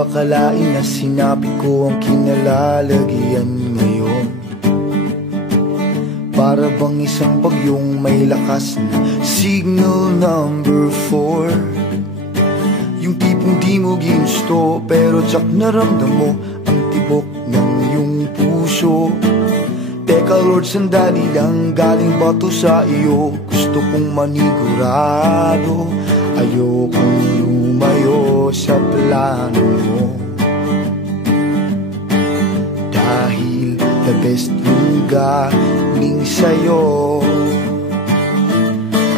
akalain na sinapit ko ang kinalalagyan ngayon? Para bang isang bagyong may lakas na signal number 4. Yung tipong di mo ginusto pero tsak naramdam mo ang tibok ng iyong puso. Teka Lord, sandali lang, galing ba to sa iyo? Gusto kong manigurado, ayokong lumayo sa plano mo. Dahil the best yung galing sa'yo.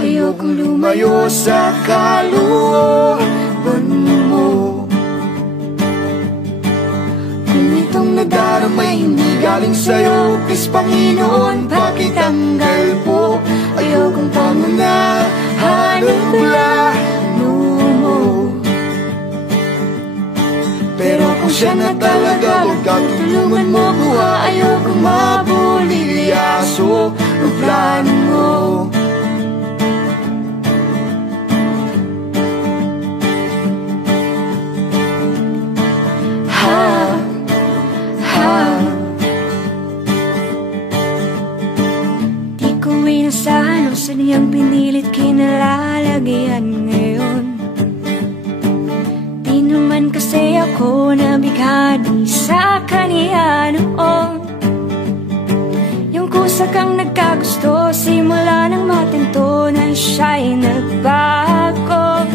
Ayokong lumayo sa kalooban mo. Kung itong nadaramay hindi galing sa'yo, please Panginoon, pakitanggal po. Ayokong pangunahan ang plano mo. Pero kung siya na talaga, huwag ka tulungan mo ko. Ayokong mabulilyaso ang plano mo. Di ko inasahan ang saniyang pinilit kinalalagyan ngayon. Di naman kasi ako nabigani sa kaniya noon. Yung kusa kang nagkagusto, simula nang matinto na siya'y nagbago.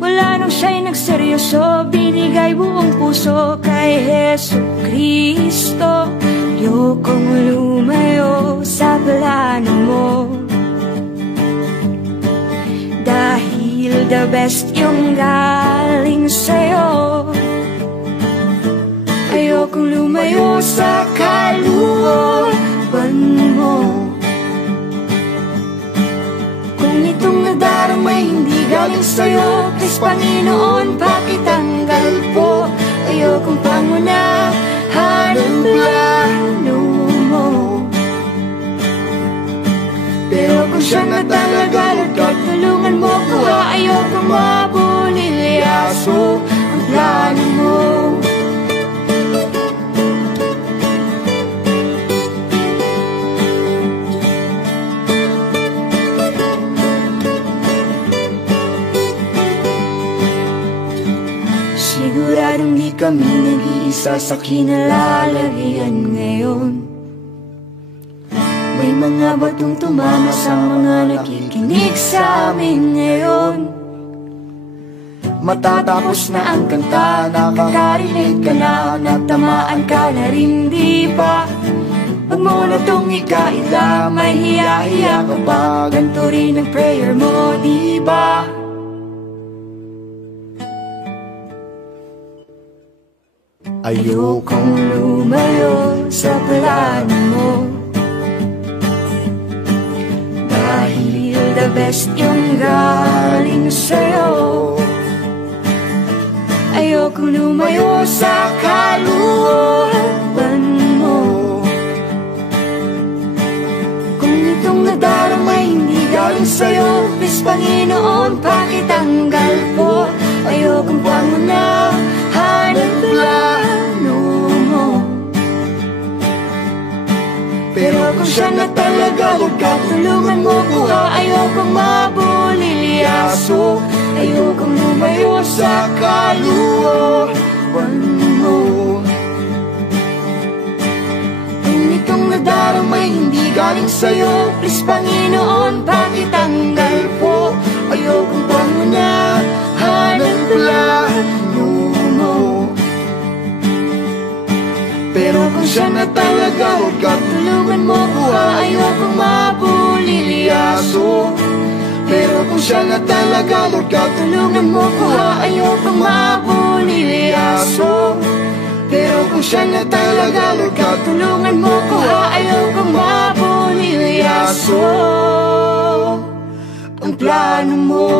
Wala nang siya'y nagseryoso, binigay buong puso kay Jesucristo. Ayokong lumayo sa plano mo. Dahil the best yung galing sa'yo. Ayokong lumayo sa kalooban mo. Kung itong nadaramay hindi galing sa'yo, please Panginoon, pakitanggal po. Ayokong pangunahan ang plano mo. Pero kung siya na talaga, Lord, tulungan mo ko. Ayokong mabulilyaso ang plano mo. Siguradong di kami nag-iisa sa kinalalagyan ngayon. May mga batong tumama sa mga nakikinig sa amin ngayon. Matatapos na ang kanta, nakakarinig ka na, natamaan ka na rin, di ba? Wag mo na tong ikaila, may hiya-hiya ka pa, ganito rin ang prayer mo, di ba? Ayokong lumayo sa plano mo. Dahil the best yung galing sa'yo. Ayokong lumayo sa kalooban mo. Kung itong nadaramay hindi galing sa'yo, please Panginoon, pakitanggal po. Ayokong pangunahan ang plano mo. Pero kung siya na talaga, huwag ka tulungan mo ko. Ayokong mabulilyaso, ayokong lumayo sa kalooban mo. Kung itong nadaramay hindi galing sa'yo, please Panginoon, pakitanggal po. Ayokong pangunahan ang plano mo. Pero kung siya na talaga, huwag ka tulungan mo ko. Ayokong mabulilyaso. Pero kung siya na talaga, Lord, ka tulungan mo ko. Ayokong mabulilyaso. Pero kung siya na talaga, Lord, ka tulungan mo ko. Ayokong mabulilyaso ang plano mo.